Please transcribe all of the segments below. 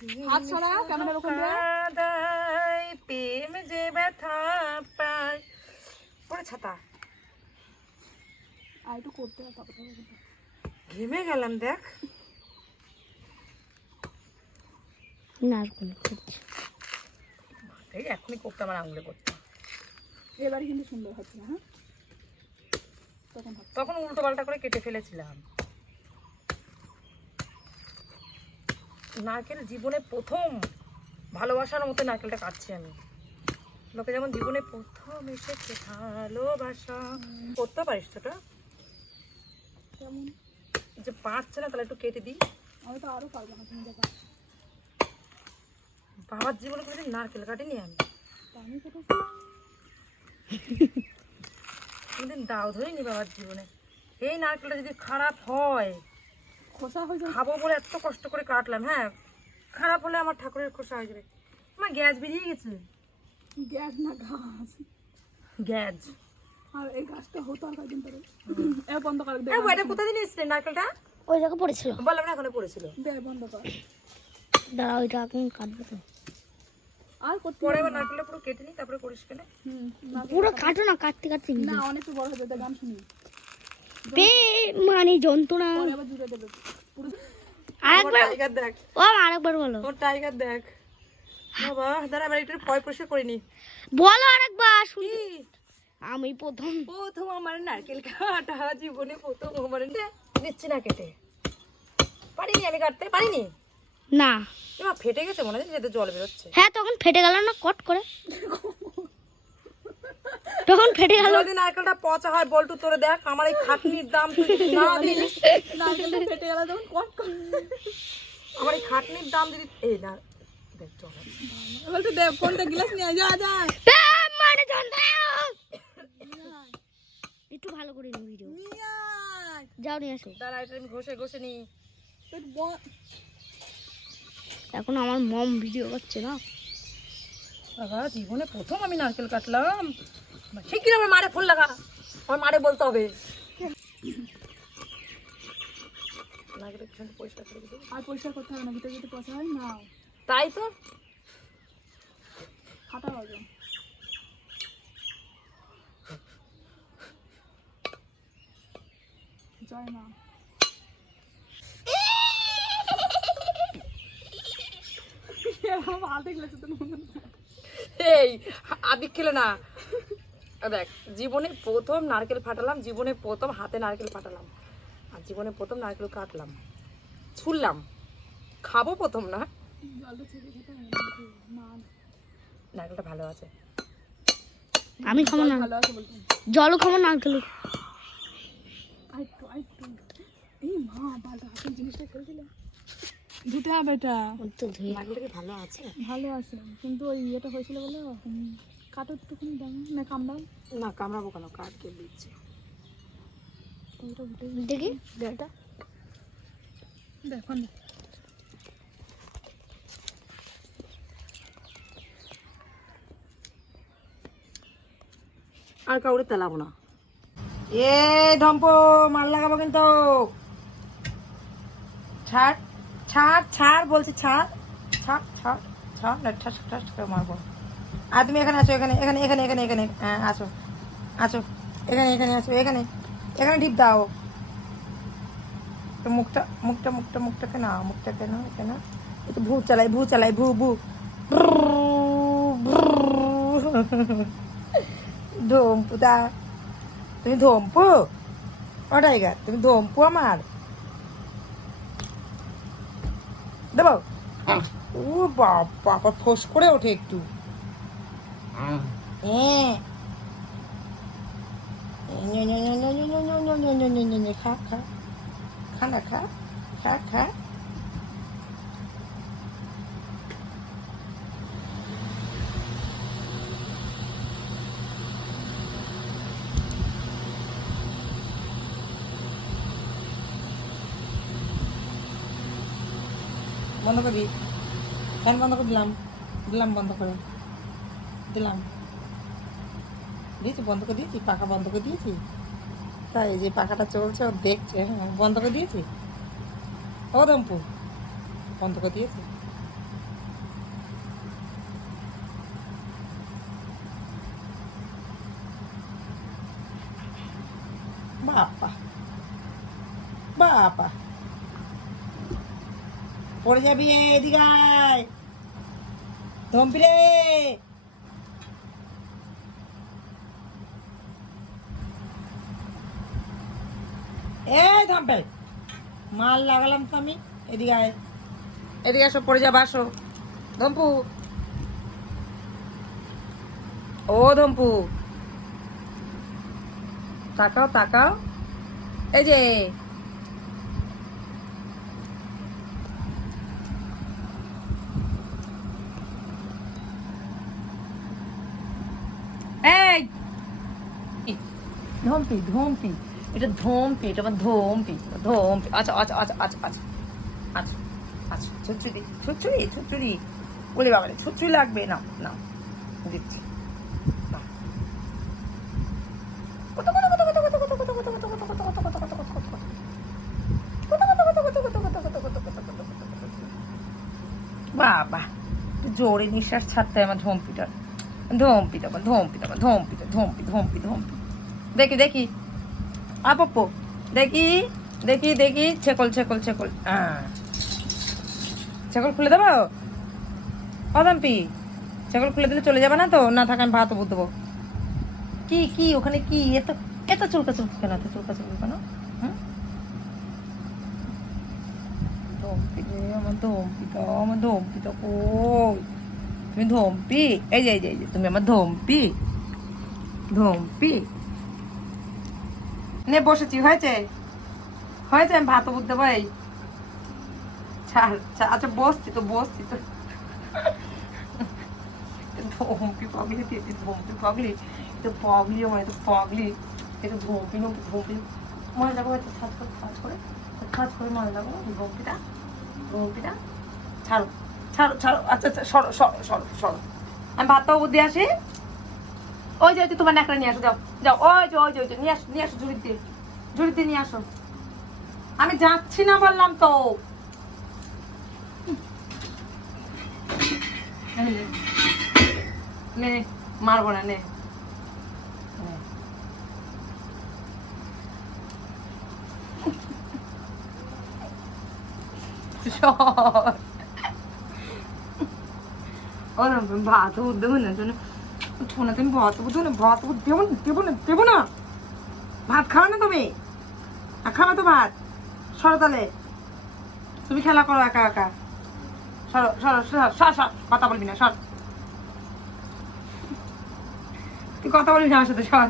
হাত ছড়া ক্যামেরার ওখান প্রেম যে ব্যথা পায়। পরে ছাতা। আর একটু করতে হবে ঘেমে গেলাম দেখ। নারকল এই এখনই কোপটা আমার আঙুলে করতাম এবারে কিন্তু সুন্দর হচ্ছে না হ্যাঁ? তখন তখন উল্টো পাল্টা করে কেটে ফেলেছিলাম। নারকেল জীবনে প্রথম ভালোবাসার মতো নারকেলটা কাটছি আমি। লোকে যেমন জীবনে প্রথম এসেছে ভালোবাসা। করতে পারিস তোটা কেমন? যে পারছে না তাহলে একটু কেটে দিই। আমি তো আরও পারব না তুমি দেখা বাবার জীবনে কোনোদিন নারকেল কাটিনি আমি। আমি কোথাও কোনোদিন দাও ধরিনি বাবার জীবনে। এই নারকেলটা যদি খারাপ হয় খোসা হয়ে যাবে খাব বলে এত কষ্ট করে কাটলাম হ্যাঁ? খারাপ হলে আমার ঠাকুরের খোসা হয়ে যাবে। আমার গ্যাস বেরিয়ে গেছে। গ্যাস না ঘাস। গ্যাস। আর এই গাছটা হতো আর কয়েকদিন পরে এ বন্ধ করে দে এটা কোথা দিয়ে এসেছিলেন নারকেলটা? ওই জায়গা পড়েছিল। বললাম না এখানে পড়েছিল। দে বন্ধ কর। দাঁড়া ওইটা এখন কাটবো তো। আর করতে পরে এবার নারকেলটা পুরো কেটে নিই তারপরে করিস কেন হুম না পুরো কাটো না কাটতে কাটতে না অনেক বড় হবে গান শুনি। মানে যন্ত্রণা। আরেকবার। দেখ। ও আরেকবার বলো। ওর টাইগার দেখ। বাবা দাঁড়া একটু পয় পরিষ্কার করে নি বলো আরেকবার শুনি। আমি প্রথম। প্রথম আমার নারকেল কাটা জীবনে প্রথম আমার দিচ্ছি না কেটে। পারিনি আমি কাটতে পারিনি? না। এবার ফেটে গেছে মনে হচ্ছে যেতে জল বেরোচ্ছে। হ্যাঁ তখন ফেটে গেল না কট করে। তখন ফেটে গেল। যদি নারকেলটা পচা হয় বল্টু তোরে দেখ আমার এই খাটনির দাম তুই না দিস নারকেলটা ফেটে গেল তখন কট আমার এই খাটনির দাম যদি এই না দেখ চল। বলতে দে ফোনটা গ্লাস নিয়ে যা যা। এ, মানে যন্ত্রণা একটু ভালো করে নি ভিডিও নিয়ে আয়। যাও নিয়ে আসো। দাঁড়া এটা আমি ঘষে ঘষে নি তোর ব- এখন আমার মম ভিডিও করছে না? বাবা জীবনে প্রথম আমি নারকেল কাটলাম। শিগগির আমার মারে ফোন লাগা। আমার মারে বলতে হবে। আর পরিষ্কার করতে হবে না ভিতরে যদি হয় না তাই তো? ফাটা হবে জয় মা। তো। এই আদিক খেলে না। দেখ জীবনে প্রথম নারকেল ফাটালাম জীবনে প্রথম হাতে নারকেল ফাটালাম। আর জীবনে প্রথম নারকেল কাটলাম। ছুললাম। খাব প্রথম না? জলটা ছেড়ে না নারকেলটা ভালো আছে। আমি খাব না। জলও খাব না আঙ্কেল আরেকটু আরেকটু। এই মা বালটা হাতের জিনিসটা ফেলে তো নারকেলটা ভালো আছে? ভালো আছে কিন্তু ওই ইয়েটা হয়েছিল বলে হুম, কাটো একটুখানি দাও না কামড়াও? না কামড়াবো কেন? কাটকে দিচ্ছি। দেখি। জলটা দেখো না আর কাউরে তেলাবো না। এ ঢম্প মার লাগাবো কিন্তু। ছাড় ছাড় ছাড় বলছি ছাড়। ছাড় ছাড় ছাড় না ঠাস ঠাস করে মারবো। আর তুমি এখানে আছো এখানে এখানে এখানে এখানে এখানে হ্যাঁ আছো আছো এখানে এখানে আছো এখানে এখানে ঢিপ দাও। তো মুখটা মুখটা মুখটা মুখটাকে না মুখটাকে না কেন একটু ভূ চালাই ভূ চালাই ভূ ভূ। ধোমপুদা তুমি ধোমপু? ও টাইগার তুমি ধোমপু আমার? দেবো? ও বাবা আবার ফোস করে ওঠে একটু। হ্যাঁ নে, নে, নে, নে, নে, নে, নে, নে, নে, নে, নে, নে, নে, খা খা খা না খা খা খা বন্ধ করবি ফ্যান বন্ধ করে দিলাম দিলাম বন্ধ করে দিলাম। দিয়েছি, বন্ধ করে দিয়েছি, পাখা বন্ধ করে দিয়েছি। তাই যে পাখাটা চলছে, ও দেখছে হ্যাঁ, বন্ধ করে দিয়েছি। ও দম্পু বন্ধ করে দিয়েছি। বাপা বাপা। পড়ে যাবি এদিকায় ধমপি রে। এই ধম্পে মাল লাগালাম তো আমি। এদিকে আয়। এদিকে আসো পড়ে যাব আসো। ধম্পু। ও ধম্পু। তাকাও তাকাও। এই যে। এই। ধমপি ধমপি। এটা ধমপি এটা আমার ধমপি ধমপি আচ্ছা আচ্ছা আচ্ছা আচ্ছা আচ্ছা আচ্ছা আচ্ছা ছুচুরি ছুচুরি ছুচুরি বলে বাবা ছুচুরি লাগবে না না দিচ্ছি বাবা জোরে নিঃশ্বাস ছাড়তে আমার ধমপিটা ধমপি তোমার ধমপি তোমার ধমপি ধমপি ধমপি ধমপি দেখি দেখি আপপ্পো দেখি দেখি দেখি, ছেকল ছেকল ছেকল। ছেকল খুলে দেবো? অদম্পি, ছেকল খুলে দিলে চলে যাবে না তো? না থাক, আমি ভাত দেবো কি কি, ওখানে কি? এত এত চুলকা চুলকি কেন? এত চুলকা চুলকি কেন? ধমপি আমার ধমপি তো আমার ধমপি তো তুমি ধমপি? এই যে এই যে, তুমি আমার ধমপি। ধমপি। নে বসেছি হয়েছে? হয়েছে আমি ভাত বুঝতে পারি? ছাড় ছাড়, আচ্ছা বসছি তো বসছি তো। ধমপি পাগলি তুই ধমপি পাগলি। তো পাগলি আমার তো পাগলি। এটা ধমপি নো ধমপি মনে লাগবো হয়তো ছাজ করে ছাজ করে। ছাজ করে মনে লাগবো ধমপিটা ধমপিটা ছাড়ো ছাড়ো ছাড়ো আচ্ছা আচ্ছা সরো সরো সরো সরো। আমি ভাতটাও বুদ্ধি আসি? ওই যে তোমার ন্যাকড়া নিয়ে আসো, যাও যাও, ওই যে ওই যে নিয়ে আসো নিয়ে আসো ঝুড়িতে দিয়ে ঝুড়িতে নিয়ে আসো। আমি যাচ্ছি না বললাম তো। নে। মারবো না, নে। ভাত দেবো না জন্য দিন ভাত বুঝো না ভাত দেবো না দেবো না দেবো না। ভাত খাও না তুমি? আর খাবে তো ভাত? সরো তাহলে। তুমি খেলা করো একা একা। সরো সরো, সর সর সর, কথা বলবি না, সর। তুই কথা বলবি না আমার সাথে, সর।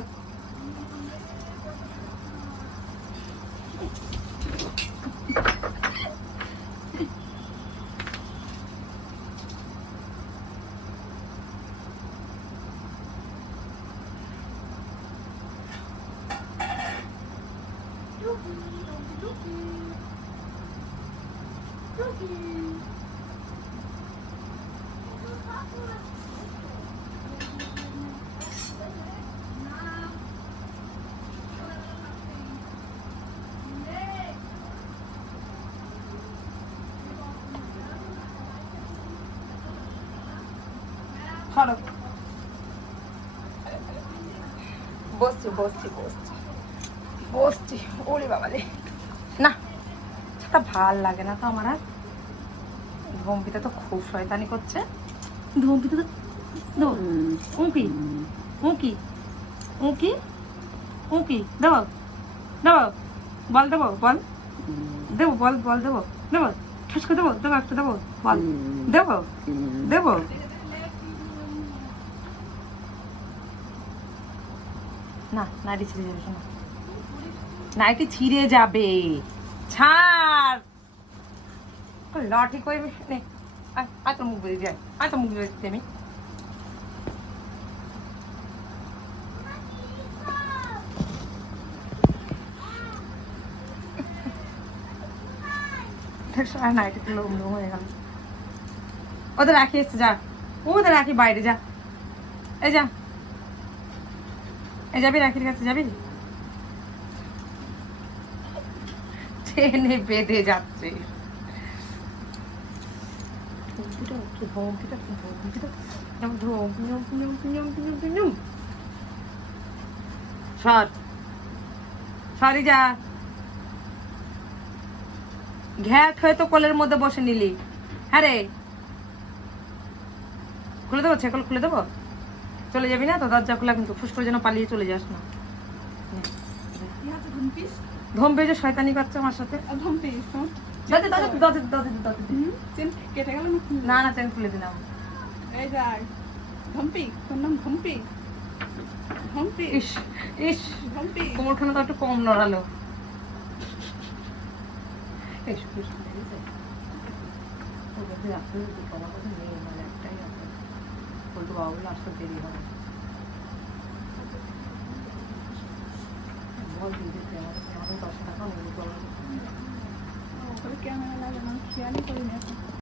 সরো বসছি বসছি বসছি। বসছি ওরে বাবালে না। সেটা ভালো লাগে না তো আমার আর। ধমপিতে তো খুব শয়তানি করছে। ধমপিতে তো উঁকি। উঁকি। উঁকি। উঁকি। দেবো। দেবো। বল দেবো বল। দেবো বল বল দেবো। দেবো। ঠাস করে দেবো দেবো একটা দেবো। বল। দেবো। দেবো। না নাইটি ছিঁড়ে যাবে, শোনো। নাইটি ছিঁড়ে যাবে। ছাড়! লটি করে নে। আয় আয় মুখ বেরিয়ে যায় আয়। তোর মুখ দিতে আমি হয়ে গেল। ওদের রাখি এসছে, যা। ওদের রাখি বাইরে, যা। এই যা। এই যাবি রাখির কাছে, যাবি? ট্রেনে বেঁধে যাচ্ছে। সর। সরি যা। ঘ্যাট হয়ে তো কলের মধ্যে বসে নিলি। হ্যাঁ রে। খুলে দেবো, ছেকল খুলে দেবো? চলে যাবি না? তো দরজা খোলা কিন্তু ফুস করে যেন পালিয়ে চলে যাস না। ধম পেয়েছে শয়তানি করছে আমার সাথে। ধম না না চেন খুলে দিলাম। কোমরখানা তো একটু কম নড়ালো। বলতো বাবা বলে আসতে দেরি হবে। বল দিদি, তুই আমার কাছে আমাকে দশ টাকাও নেই, বল। ক্যামেরা লাগে না খেয়ালই করি না এখন